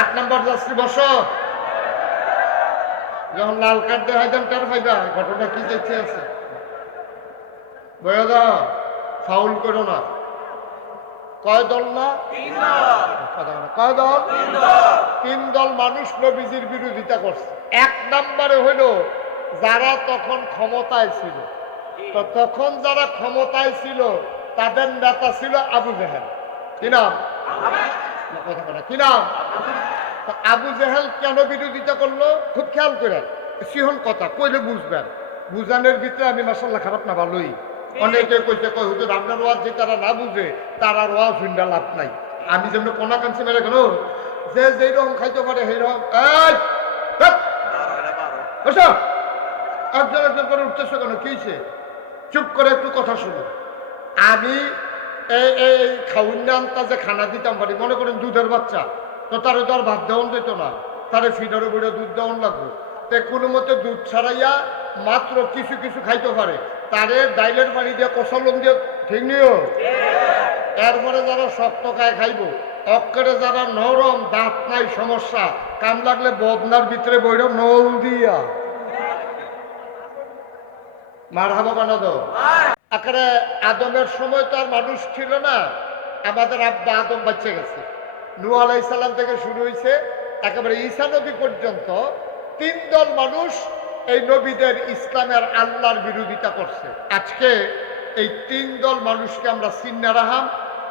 আট নম্বর যাত্রী বসো। যখন লাল কার্ড দেওয়া টার ফাইবা ঘটনা কি দেখতে আছে। বয়া দাও ফাউল করো না। কয় দল না? কয় দল? তিন দল। মানুষ নবীজির বিরোধিতা করছে। এক নম্বরে হইল যারা তখন ক্ষমতায় ছিল। তো তখন যারা ক্ষমতায় ছিল তাদের নেতা ছিল আবু জাহেল। কি নাম? কথা কি নাম? তো আবু জাহেল কেন বিরোধিতা করল? খুব খেয়াল করে সিহন কথা, কইলে বুঝবেন। বুঝানোর ভিতরে আমি মাসাল্লাহ খারাপ না, ভালোই। অনেকে কইতে কই হুজুর, আপনার ওয়াজ যে তারা না বুঝে তারা ওয়াজ হুন্ডা লাভ নাই। আমি যেমন কোনা কাঞ্চি মেরে গেল যে যেই রকম খাইতে পারে সেই রকম একজন একজন করে উঠতেছো কেন? কি হয়েছে? চুপ করে একটু কথা শুনো। আমি এই এই খাউন্ডানটা যে খানা দিতাম পারি, মনে করেন দুধের বাচ্চা। তো তারে তো আর ভাত দেওয়ান যেত না। তারে ফিডারে বুড়ে দুধ দেওয়ান লাগবে। তে কোনো মতে দুধ ছাড়াইয়া মাত্র কিছু কিছু খাইতে পারে। তারে ডাইলের পানি দিয়ে কষলন দিয়ে ঠিক নিও এরপরে যারা শক্ত খায় খাইব। অক্ষরে যারা নরম দাঁত নাই সমস্যা, কাম লাগলে বদনার ভিতরে বইর নল দিয়া। মার হাবা বানাদ। আকারে আদমের সময় তো আর মানুষ ছিল না। আমাদের আব্বা আদম বাচ্চা গেছে। নু আলাইসাল্লাম থেকে শুরু হয়েছে একেবারে ঈসা নবী পর্যন্ত। তিন দল মানুষ এই নবীদের ইসলামের আল্লাহর বিরোধিতা করছে। আজকে এই তিন দল মানুষকে আমরা চিন্না রাহাম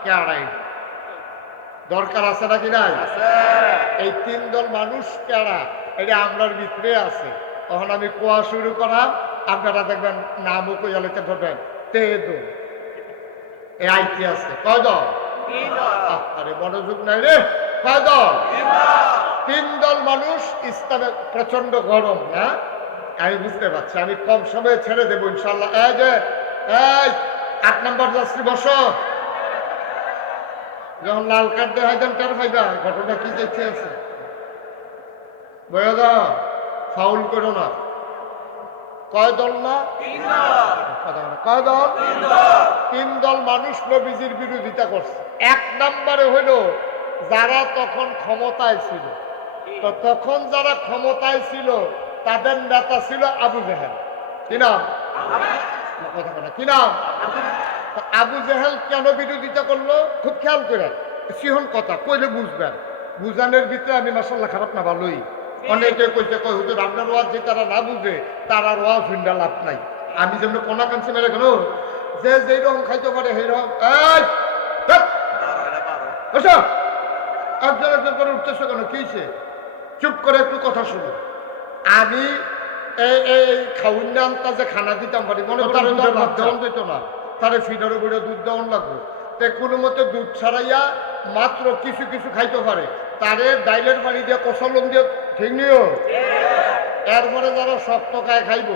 কেড়াই দরকার আছে নাকি নাই? এই তিন দল মানুষ কেড়া এটা আমরার ভিতরে আছে। তখন আমি কোয়া শুরু করাম আপনারা দেখবেন নামও কইয়ালেতে ধরবেন। তে দো। এই আইটি আছে। কয় দল? আরে মনোযোগ নাই রে। তিন দল মানুষ প্রচণ্ড গরম না আমি বুঝতে পারছি, আমি কম সময়ে ছেড়ে দেবো ইনশাল্লাহ এই যে, এই, আট নম্বর যাত্রী বসো। যখন লাল কার্ড দেওয়া দেন টার ফাইবা ঘটনা কি দেখতে আছে? ফাউল করো না। কয় দল না? কয় দল? তিন দল। মানুষ নবীজির বিরোধিতা করছে। এক নম্বরে হইল যারা তখন ক্ষমতায় ছিল। তো তখন যারা ক্ষমতায় ছিল তাদের নেতা ছিল আবু জাহেল। কি নাম? কি নাম? আবু জাহেল কেন বিরোধিতা করল? খুব খেয়াল করে সিহন কথা কইলে বুঝবেন। বুঝানোর ভিতরে আমি মাসাল্লাহ খারাপ না ভালোই। অনেকে কইতে কই হুজুর আপনার ওয়াজ যে তারা না বুঝে তার আর ওয়াজ হুন্ডা লাভ নাই। আমি যেমন কোনা কাঞ্চি মেরে গেল যে যেই রকম খাইতে পারে সেই রকম একজন একজন করে উঠতেছো কেন? কি হয়েছে? চুপ করে একটু কথা শুনো। আমি এই এই খাউন্ডানটা যে খানা দিতাম পারি মনে দেওয়ান যেত না। তারে ফিডারে বুড়ে দুধ দেওয়ান লাগবে। তে কোনো মতে দুধ ছাড়াইয়া মাত্র কিছু কিছু খাইতে পারে। তারে ডাইলের পানি দিয়ে কষলন দিয়ে ঠিক নিও? এরপরে যারা শক্ত খায় খাইব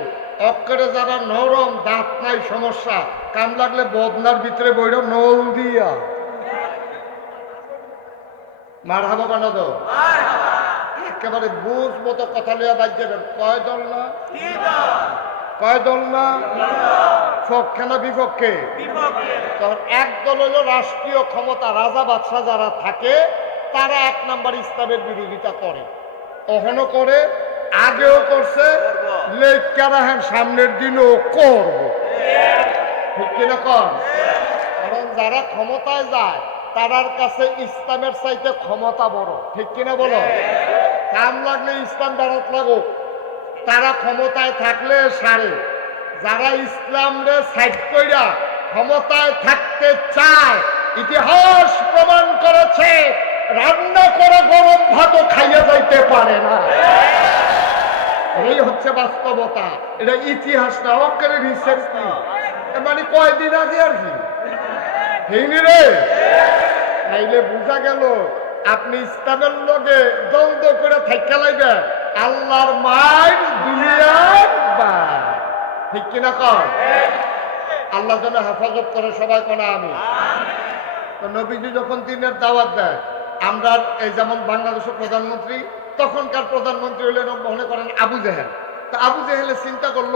অক্ষরে যারা নরম দাঁত নাই সমস্যা, কাম লাগলে বদনার ভিতরে বইর নল দিয়া। মার হাবা বানাদ। একেবারে বুঝ মতো কথা লইয়া বাদ যাবেন কয় দল না? কয় দল না? পক্ষে না বিপক্ষে? তখন এক দল হলো রাষ্ট্রীয় ক্ষমতা, রাজা বাদশাহ যারা থাকে, তারা এক নাম্বার ইসলামের বিরোধিতা করে। কখনো করে, আগেও করছে লেখা সামনের দিনও করব। ঠিক কিনা কন? কারণ যারা ক্ষমতায় যায়, তারার কাছে ইসলামের চাইতে ক্ষমতা বড়। ঠিক কিনা বলো? কাম লাগলে ইসলাম বেড়াত লাগুক। তারা ক্ষমতায় থাকলে সারে। যারা ইসলামরে সাইড কইরা ক্ষমতায় থাকতে চায়, ইতিহাস প্রমাণ করেছে, রান্না করে গরম যাইতে পারে না। এই হচ্ছে বাস্তবতা। এটা ইতিহাস না মানে কয়দিন আগে আর কি? রে? তাইলে বোঝা গেল, আপনি ইসলামের দ্বন্দ্ব করে লাগবে আল্লাহর মায়ের দুনিয়ার বাই। ঠিক কিনা কর আল্লাহ যেন হেফাজত করে সবাই কোনা আমি। নবীজি যখন দিনের দাওয়াত দেয়, আমরা এই যেমন বাংলাদেশের প্রধানমন্ত্রী তখনকার প্রধানমন্ত্রী হলেন মনে করেন আবু জেহেল। তা আবু জেহেলে চিন্তা করল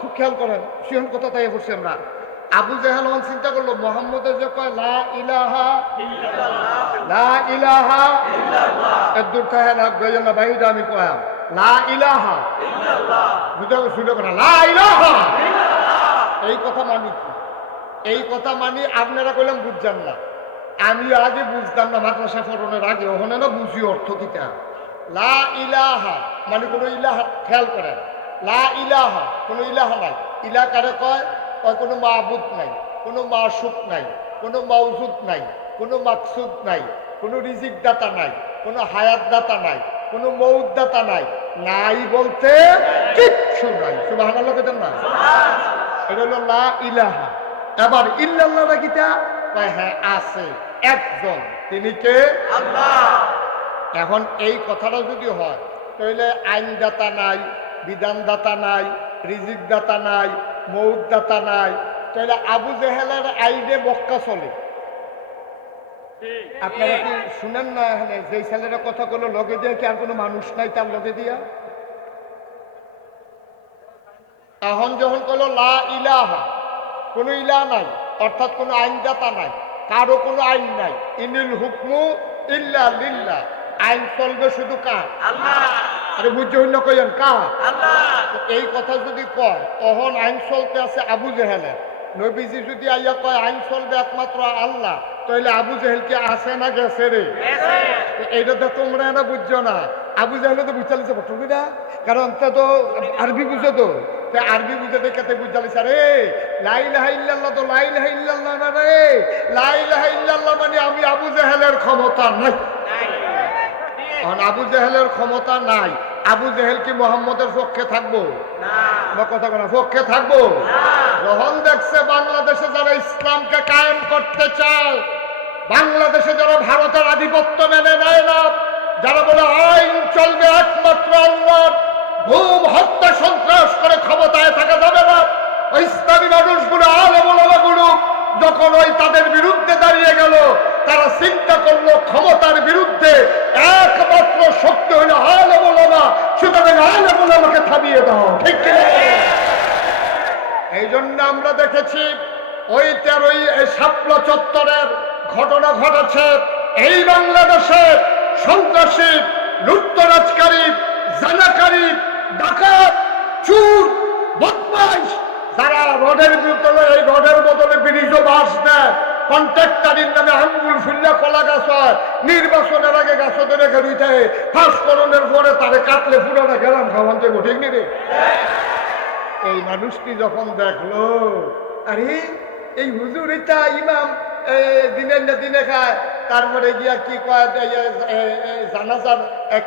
খুব খেয়াল করেন সিহন কথা তাই বসছি আমরা। আবু জেহাল হন চিন্তা করল, মোহাম্মদের যে কয়, লা ইলাহা লা ইলাহা এর দূর থাকে না আমি কয়াম। লা ইলাহা বুঝতে শুনে লা ইলাহা এই কথা মানি এই কথা মানি আপনারা কইলাম বুঝছেন না। আমি আগে বুঝতাম না, মাদ্রাসা ফরনের আগে, ওখানে না বুঝি অর্থ কিটা লা ইলাহা মানে কোনো ইলাহা খেয়াল করেন। লা ইলাহা কোনো ইলাহা নাই। ইলা কারে কয়? কয় কোনো মাহবুদ নাই কোনো মাসুক নাই কোনো মাউজুদ নাই কোনো মাকসুদ নাই কোনো রিজিক দাতা নাই কোনো হায়াত দাতা নাই কোনো মৌদ দাতা নাই নাই বলতে কিচ্ছু নাই। সুবাহ কেতেন না? এটা হলো লা ইলাহা। এবার ইল্লাল্লাহটা কিটা হ্যাঁ আছে। একজন। তিনি কে? এখন এই কথাটা যদি হয় তাহলে আইনদাতা নাই বিধানদাতা নাই রিজিক দাতা নাই মৌদ দাতা নাই তাহলে আবু জেহেলের আইনে মক্কা চলে। আপনারা কি শুনেন না এখানে? যে ছেলেরা কথা বলল লগে দিয়ে কি আর কোনো মানুষ নাই তার লগে দিয়া? এখন যখন কলো লা ইলাহা কোনো ইলা নাই অর্থাৎ কোনো আইনদাতা নাই কারও কোনো আইন নাই। ইনিল হুকমু ইল্লা লিল্লা আইন চলবে শুধু কার? আরে বুঝতে হইল কইন কার? এই কথা যদি কয় তখন আইন চলতে আছে আবু জেহেলের। নবীজি যদি আইয়া কয় আইন চলবে একমাত্র আল্লাহ তাহলে আবু জেহেল কি আছে না গেছে রে? এইটা তো তোমরা না বুঝছ না। আবু জাহলে তো বুঝতে লিছে বটবি না কারণ তা তো আরবি বুঝো তো। আরবি বুঝে দেখাতে বুঝতে লিছে রে লাই লাহা ইল্লাল্লাহ তো লাই লাহা ইল্লাল্লাহ না রে। লাই লাহা ইল্লাল্লাহ মানে আমি আবু জাহেলের ক্ষমতা নাই। এখন আবু জাহেলের ক্ষমতা নাই। আবু জাহেল কি মোহাম্মদের পক্ষে থাকব? বা কথা বলা পক্ষে থাকব? যখন দেখছে বাংলাদেশে যারা ইসলামকে কায়েম করতে চায় বাংলাদেশে যারা ভারতের আধিপত্য মেনে নেয় না যারা বলে আইন চলবে একমাত্র আল্লাহর ঘুম হত্যা সন্ত্রাস করে ক্ষমতায় থাকা যাবে না। ইসলামী মানুষগুলো আলমগুলো যখন ওই তাদের বিরুদ্ধে দাঁড়িয়ে গেল তারা চিন্তা করল, ক্ষমতার বিরুদ্ধে একমাত্র শক্তি হইল আলমা সুতরাং আলমাকে থামিয়ে দাও, ঠিক এই জন্য আমরা দেখেছি ওই তেরোই এই শাপলা চত্বরের ঘটনা ঘটেছে। এই বাংলাদেশে সন্ত্রাসী, লুটতরাজকারী, জানাকারী, ডাকাত, চুর, বদমাইশ, যারা রডের ভিতরে এই রডের বদলে ব্রিজ বাস দেয়। কন্ট্রাক্টারির নামে আঙ্গুল ফুল্লা কলা গাছ হয়। নির্বাচনের আগে গাছ ধরে গেড়িতে ফাঁসকরণের পরে তারে কাটলে পুরোটা গেলাম, খাওয়ান দেবো, ঠিক নি রে? এই মানুষটি যখন দেখল, আরে, এই হুজুর ইমাম দিনের না দিনে খায়। তারপরে গিয়া কি কয় জানাজার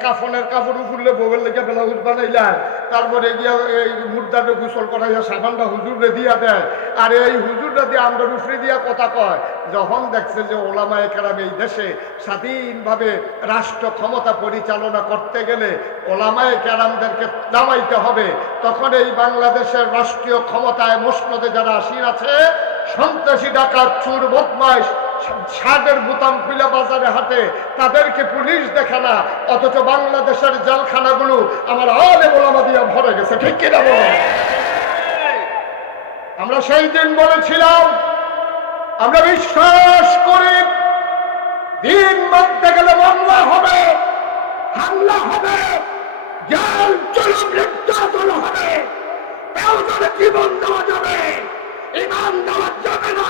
কাফনের কাপড় উফুরলে বউয়ের লেগে ব্লাউজ বানাইলাম তারপরে গিয়া এই মুর্দারে গোসল করাইয়া সাবানটা হুজুরে দিয়া দেয়। আর এই হুজুরটা দিয়ে আমরা উফরে দিয়া কথা কয়, যখন দেখছে যে ওলামায় কেরাম এই দেশে স্বাধীনভাবে রাষ্ট্র ক্ষমতা পরিচালনা করতে গেলে ওলামায় কেরামদেরকে নামাইতে হবে, তখন এই বাংলাদেশের রাষ্ট্রীয় ক্ষমতায় মসনদে যারা আসীন আছে, সন্ত্রাসী ডাকাত, চুর, বদমাইশ শার্টের বোতাম খুলে বাজারে হাটে তাদেরকে পুলিশ দেখে না, অথচ বাংলাদেশের জেলখানাগুলো আমার আলে ওলামা দিয়া ভরে গেছে। ঠিক কিনা বলো? আমরা সেই দিন বলেছিলাম, আমরা বিশ্বাস করি, দিন মানতে গেলে মামলা হবে, হামলা হবে, জেল চলুন নির্যাতন হবে কাউকে জীবন দেওয়া যাবে, ইমান দেওয়া যাবে না।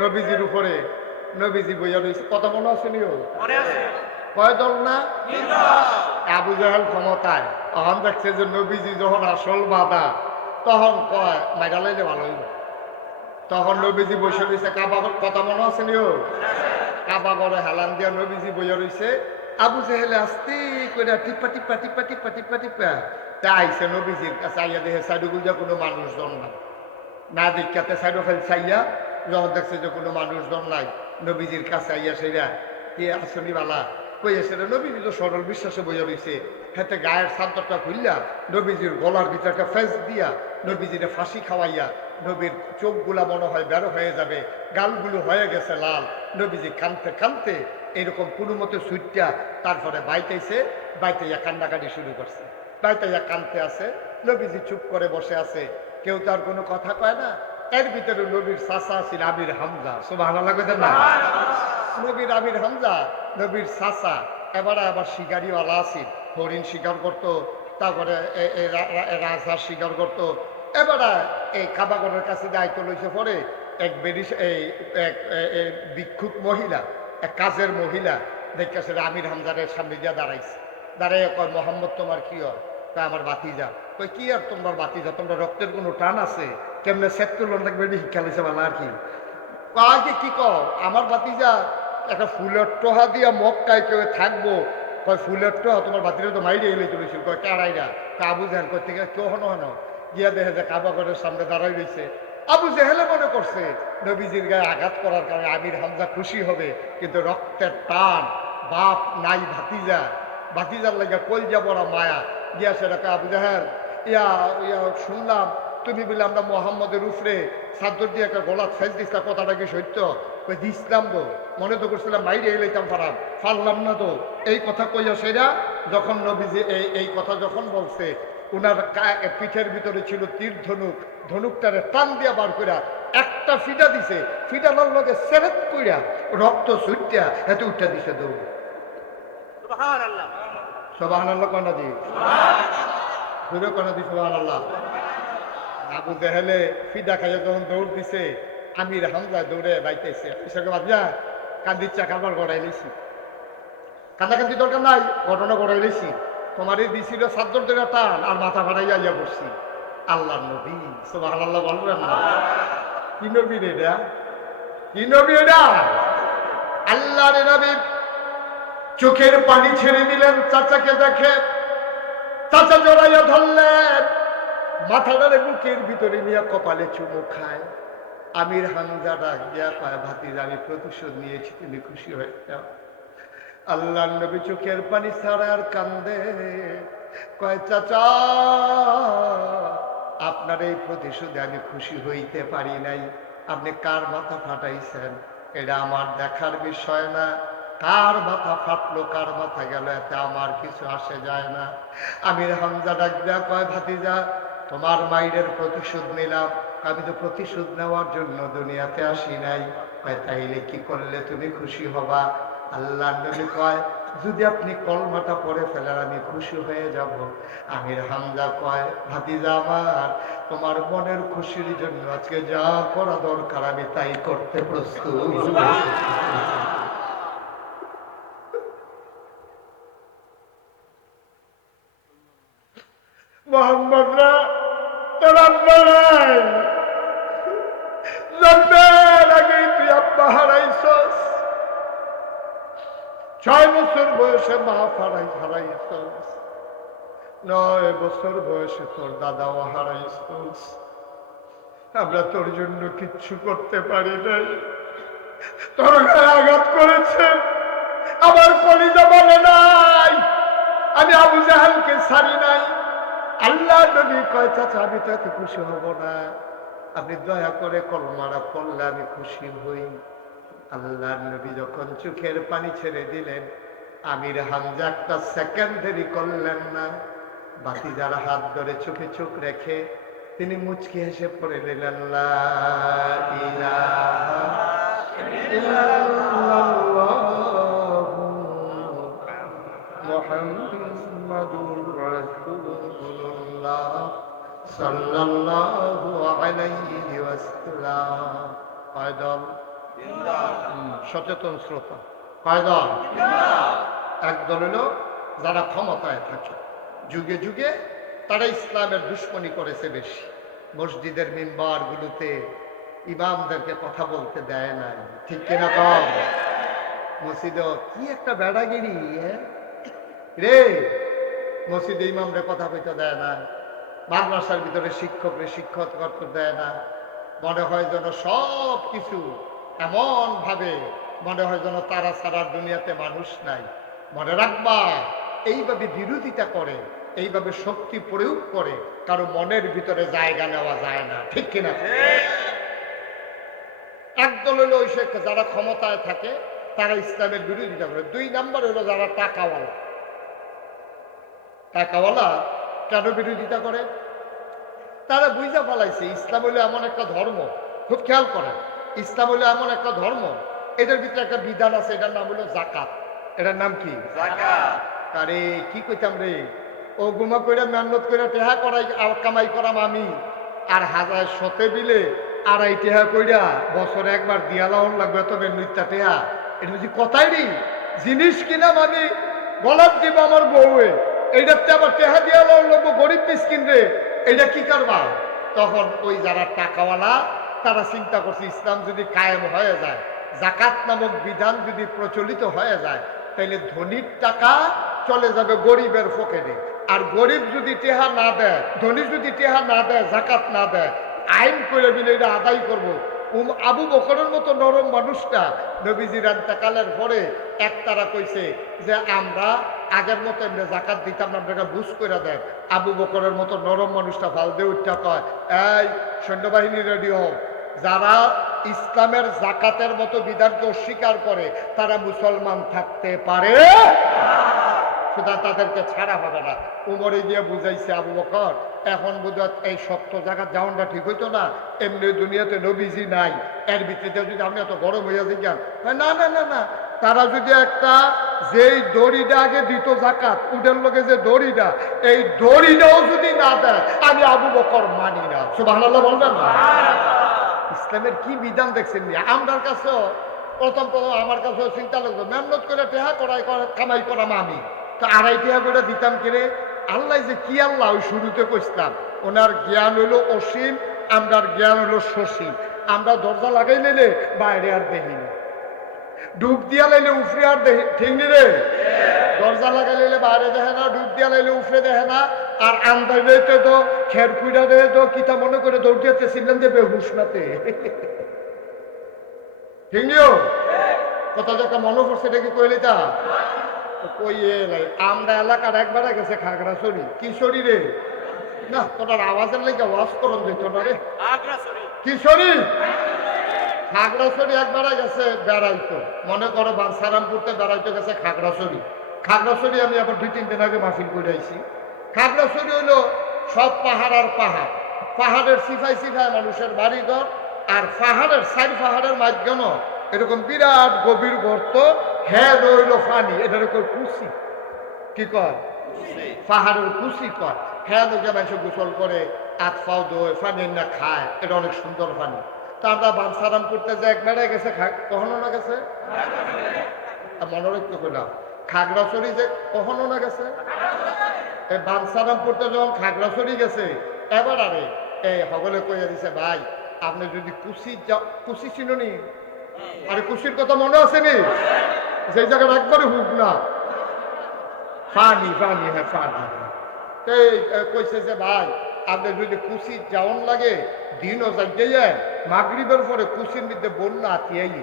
নবীজির উপরে। নবীজি বইয়া রয়েছে কত মনে আছে নিও কয় দল না? আবু জাহেল ক্ষমতায়। তখন দেখছে যে নবীজি যখন আসল বাধা তখন কয় মেঘালয় ভালো হইব। তখন নবীজি বসে রয়েছে কাবাগর কথা মনে আছে নিও কাবাগরে হেলান দিয়া নবীজি বইয়া রয়েছে আবু জাহেলে আস্তে করে টিপা টিপা টিপা টিপা টিপা টিপা। তা আইসে নবীজির কাছে আইয়া সাইডুগুল যা কোনো মানুষজন না না দেখাতে সাইডো ফেল চাইয়া যখন দেখছে যে কোনো মানুষজন নাই, নবীজির কাছে আইয়া সেরা কে আসনি বালা। এসে নবীজি তো সরল বিশ্বাসে বইয়া রয়েছে হাতে গায়ের সান্তরটা খুললা নবীজির গলার ভিতরে একটা ফেস দিয়া, নবীজিরে ফাঁসি খাওয়াইয়া, নবীর চোখগুলা মনে হয় বেরো হয়ে যাবে, গালগুলো হয়ে গেছে লাল। নবীজি কানতে কানতে এরকম কোনো মতো সুইটটা তারপরে বাইতেছে, বাইতেইয়া কান্নাকাটি শুরু করছে। বাইতেইয়া কানতে আছে, নবীজি চুপ করে বসে আছে, কেউ তার কোনো কথা কয় না। এর ভিতরে নবীর চাচা ছিল আবির হামজা। সুবাহ নবীর আমির হামজা, নবীর চাচা। এবারে আবার শিকারিওয়ালা আছিল, হরিণ শিকার করতো, তারপরে এ- এ, রা- রা- রাজহাঁস শিকার করতো। এবারে এই কাবাগরের কাছে দায়িত্ব লইছে পরে, এক বেরিস, এই, এক, এ মহিলা, এক কাজের মহিলা দেখতেছে আমির হামজারের সামনে দিয়ে দাঁড়াইছে। দাঁড়াইয়া কয়, মোহাম্মদ, তোমার কি হয়? কয়, আমার বাতিজা কই কি আর তোমার বাতিজা তোমরা রক্তের কোনো টান আছে? কেমনে সেট তুলন থাকবে শিক্ষা লইছে বলা আর কি আগে কি কও? আমার বাতিজা একটা ফুলের টোহা দিয়া মক্কায় কেউ থাকব। কয়, ফুলের টোহা তোমার বাতিরা তো মাইরে এলে চলেছিল। কয় কারাইরা তা আবু জাহেল কই থেকে কেউ হনো হনো। গিয়া দেখে যে কাবাগরের সামনে দাঁড়াই রয়েছে আবু জেহেলে মনে করছে, নবীজির গায়ে আঘাত করার কারণে আমির হামজা খুশি হবে, কিন্তু রক্তের টান, বাপ নাই ভাতিজা। ভাতিজার লাগে কলজা বড় মায়া। গিয়া সেটাকে আবু জাহেল, ইয়া ইয়া, শুনলাম তুমি বলে আমরা মোহাম্মদের উফরে সাদ্দর দিয়ে একটা গলা ফেস দিস কথাটা কি সত্য? দিসলাম গো মনে তো করছিলাম বাইরে এলাইতাম পারাম পারলাম না তো। এই কথা কইয়া সেরা যখন নবীজি এই এই কথা যখন বলছে উনার পিঠের ভিতরে ছিল তীর ধনুক। ধনুকটারে টান দিয়া বার কইরা একটা ফিটা দিছে। ফিটানোর লগে সেরেত কইরা রক্ত ছুটিয়া এত উঠা দিছে দৌড়। সুবহানাল্লাহ। সবাহ আল্লাহ কন্যা দি ঘুরে কন্যা দি সবাহ আল্লাহ আবু জেহেলে ফিদা খাইয়া যখন দৌড় দিছে, আমির হামজা দৌড়ে বাইতেছে। ইসাকে বাজা কান্দির চাকা আবার গড়াই লিছি কান্দাকান্দি দরকার নাই, ঘটনা গড়াই লিছি তোমারই দিছিল সাদ্দর দেড়া টান, আর মাথা ফাটাইয়া ইয়া বসছি। আল্লাহ নবী সবাহ আল্লাহ বলবেন না। কি নবী রে এটা? কি নবী এটা? আল্লাহ রে নবী, চোখের পানি ছেড়ে দিলেন, চাচাকে দেখে। চাচা জড়াইয়া ধরলেন। মাথাটারে বুকের ভিতরে নিয়ে কপালে চুমু খায়। আমির হামজা ডাক দিয়া পায় ভাতির আমি প্রতিশোধ নিয়েছি, তুমি খুশি হয়ে আল্লাহ নবী চোখের পানি ছাড়া আর কান্দে। কয়, চাচা, আপনার এই প্রতিশোধে আমি খুশি হইতে পারি নাই। আপনি কার মাথা ফাটাইছেন? এটা আমার দেখার বিষয় না। কার মাথা ফাটলো, কার মাথা গেল, এতে আমার কিছু আসে যায় না। আমির হামজা ডাক কয়, ভাতিজা তোমার মাইরের প্রতিশোধ নিলাম। আমি তো প্রতিশোধ নেওয়ার জন্য দুনিয়াতে আসি নাই। তাইলে কি করলে তুমি খুশি হবা? আল্লাহ নবী কয়, যদি আপনি কলমাটা পড়ে ফেলেন আমি খুশি হয়ে যাব। আমির হামজা কয়, ভাতিজা আমার, তোমার মনের খুশির জন্য আজকে যা করা দরকার আমি তাই করতে প্রস্তুত। মোহাম্মদরা ছয় বছর বয়সে মা নয় বছর বয়সে তোর দাদাও হারাইছস। আমরা তোর জন্য কিচ্ছু করতে পারি নাই। তোর গায়ে আঘাত করেছে। আমার কলিজা বলে নাই। আমি আবু জাহালকে ছাড়ি নাই। আল্লাহ নবী কয়, চাচা, আমি তো এত খুশি হব না। আপনি দয়া করে কলমারা পড়লে আমি খুশি হই। আল্লাহ নবী যখন চোখের পানি ছেড়ে দিলেন, আমির হামজা একটা সেকেন্ড দেরি করলেন না। বাতি যারা হাত ধরে চোখে চোখ রেখে তিনি মুচকি হেসে পড়ে ইলাহা ইল্লাল্লাহু রাসূলুল্লাহ। সচেতন শ্রোতা। কয়দল? একদল হলো যারা ক্ষমতায় থাকে। যুগে যুগে তারা ইসলামের দুশ্মনী করেছে বেশি। মসজিদের মেম্বারগুলোতে ইমামদেরকে কথা বলতে দেয় না ঠিক কিনা কম? মসজিদে কি একটা বেড়াগিরি রে মসজিদে ইমামরে কথা কইতে দেয় না, মাদ্রাসার ভিতরে শিক্ষকরে শিক্ষক করতে দেয় না। মনে হয় যেন সব কিছু এমন ভাবে মনে হয় যেন তারা সারা দুনিয়াতে মানুষ নাই। মনে রাখবা, এইভাবে বিরোধিতা করে, এইভাবে শক্তি প্রয়োগ করে, কারও মনের ভিতরে জায়গা নেওয়া যায় না, ঠিক কিনা? একদল হলো ওই যারা ক্ষমতায় থাকে, তারা ইসলামের বিরোধিতা করে। দুই নাম্বার হলো যারা টাকাওয়ালা। টাকাওয়ালা কেন বিরোধিতা করে? তারা বুঝা পালাইছে ইসলাম হলো এমন একটা ধর্ম। খুব খেয়াল করেন ইসলাম হলো এমন একটা ধর্ম। এটার ভিতরে একটা বিধান আছে এটার নাম হলো জাকাত এটার নাম কি? আরে কি কইতাম রে? ও গুমা করে মেহনত করে টেহা করাই আর কামাই করাম আমি। আর হাজার শতে বিলে আড়াই টেহা কইরা বছরে একবার দিয়া লাউন লাগবে তবে নৃত্যা টেহা। এটা বুঝি কথাই নি জিনিস কিনাম আমি গলাপ দিব আমার বউয়ে। এইটাতে আবার টেহা লাগবো গরিব মিসকিন রে এটা কি করবা তখন ওই যারা টাকাওয়ালা, তারা চিন্তা করছে, ইসলাম যদি কায়েম হয়ে যায় জাকাত নামক বিধান যদি প্রচলিত হয়ে যায় তাহলে টাকা চলে যাবে গরিবের আর গরিব যদি টেহা না দেয়, ধনী যদি টেহা না দেয় জাকাত না দেয়, আইন করে মিলে এটা আদায় করব। উম, আবু বকরের মতো নরম মানুষটা নবীজির আন্তাকালের পরে এক তারা কইছে যে, আমরা আগের মতো এমনি জাকাত দিতাম না আপনাকে বুঝ করে দেন। আবু বকরের মতো নরম মানুষটা ফাল দিয়ে উঠটা কয়, এই সৈন্যবাহিনী রেডি হোক যারা ইসলামের জাকাতের মতো বিধানকে অস্বীকার করে, তারা মুসলমান থাকতে পারে? সুতরাং তাদেরকে ছাড়া হবে না। উমরে গিয়ে বুঝাইছে আবু বকর, এখন বোধহয় এই শক্ত জায়গা যাওয়ানটা ঠিক হইতো না। এমনি দুনিয়াতে নবীজি নাই। এর ভিত্তিতে যদি আপনি এত গরম হইয়া যাই না না না না। তারা যদি একটা যেই দড়িটা আগে দিত জাকাত উডের লোকে যে দড়িটা এই দড়িটাও যদি না দেয় আমি আবু বকর মানি না। সুবাহ বলবেন না? ইসলামের কি বিধান দেখছেন আমার কাছেও প্রথম প্রথম আমার কাছেও চিন্তা লাগতো মেহনত করে টেহা করাই কামাই করাম আমি। তো আড়াই টেহা করে দিতাম কিনে আল্লাহ যে কি আল্লাহ ওই শুরুতে কইসলাম ওনার জ্ঞান হইল অসীম আমরার জ্ঞান হইল সসীম। আমরা দরজা লাগাই নিলে বাইরে আর দেখি না। ডুব দিয়া লাইলে উফরে আর ঠিক নি রে? দরজা লাগাই লাইলে বাইরে দেখে না ডুব দিয়া লাইলে উফরে দেখে না। আর আন্দাজ তো খের কুইরা দেয় তো কিতা মনে করে দৌড়িয়াতে ছিলেন যে বেহুশ নাতে ঠিক নিও কথা যখন মনে পড়ছে এটা কি কইলি তা লাই আমরা এলাকার একবার গেছে খাগড়াছড়ি কি শরীরে না তোটার আওয়াজের লেগে ওয়াজ করন যেত না রে। আগ্রা কি শরীর খাগড়াছড়ি একবার গেছে বেড়াইতো। মনে করো বানসারামপুরতে বেড়াইতে গেছে খাগড়াছড়ি। খাগড়াছড়ি আমি আবার দুই, তিন দিন আগে মাহফিল করে আইছি। খাগড়াছড়ি হইল সব পাহাড় আর পাহাড়। পাহাড়ের সিফাই সিফাই মানুষের বাড়িঘর আর পাহাড়ের সাইড পাহাড়ের মাঝখানে এরকম বিরাট গভীর গর্ত হ্যাঁ রইল ফানি। এটার উপর কুচি কি কয়? পাহাড়ের কুচি কয়। হ্যাঁ লোকে মানুষ গোসল করে হাত পাও দোয় ফানি না খায়। এটা অনেক সুন্দর পানি তা আমরা বানসারাম করতে যে এক বেড়ায় গেছে কখনো না গেছে? আর মনে রাখতে করলাম খাগড়াছড়ি যে কখনো না গেছে? এই বানসারাম করতে যখন খাগড়াছড়ি গেছে এবার আরে এই সকলে কইয়া দিছে ভাই আপনি যদি কুচি যা- কুচি চিনুনি? আরে কুচির কথা মনে আছে নি? সেই জায়গাটা একবারে হুক না। ফানি ফানি হ্যাঁ ফানি এই এ, কইছে যে ভাই আপনি যদি কুচি যাওন লাগে, দিনও যাইতে মাগরিবের পরে কুচির মধ্যে বন্যা আতিয়াই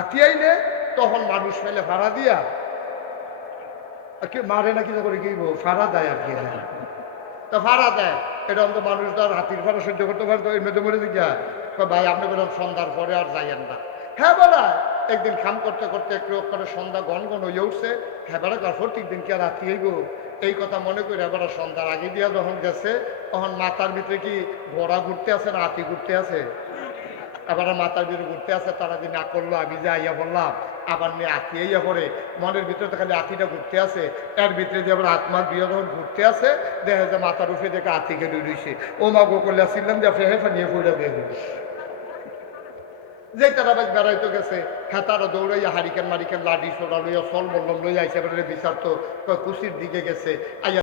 আতিয়াইলে তখন মানুষ ফেলে ভাড়া দিয়া মারে না কিছু করে কি ভাড়া দেয় আর কি। তো ভাড়া দেয়, এটা তো মানুষ তো আর হাতির ভাড়া সহ্য করতে পারে তো এর মধ্যে মরে দিকে ভাই, আপনি বলেন সন্ধ্যার পরে আর যাইয়েন না। হ্যাঁ বলা, একদিন খাম করতে করতে একটু করে সন্ধ্যা গন গন হয়ে উঠছে হ্যাঁ বেড়া তার প্রত্যেক দিন কি আর রাতি হইব এই কথা মনে করে এবার সন্ধ্যার আগে দিয়া যখন গেছে, তখন মাথার ভিতরে কি ঘোড়া ঘুরতে আছে না হাতি ঘুরতে আছে? আবার মাথার ভিতরে ঘুরতে আছে, তারা যে না করল, আমি যে আইয়া বললাম আবার নিয়ে আতি আইয়া পরে মনের ভিতরে তো খালি আতিটা ঘুরতে আছে। এর ভিতরে যে আবার আত্মা দিয়ে যখন ঘুরতে আছে, দেখা যায় মাথার উপরে দেখে খেলে রইছে। ও মা গো করলে আসছিলাম যে ফেহে ফানিয়ে পড়ে বেহুশ যে তারা বেড়াইতে গেছে হ্যাঁ তারা দৌড়াইয়া হারিকেন মারিকেন লাডি সোডা লইয়া ফল মল্লম লইয়া আইসে বিচার তো কুশির দিকে গেছে।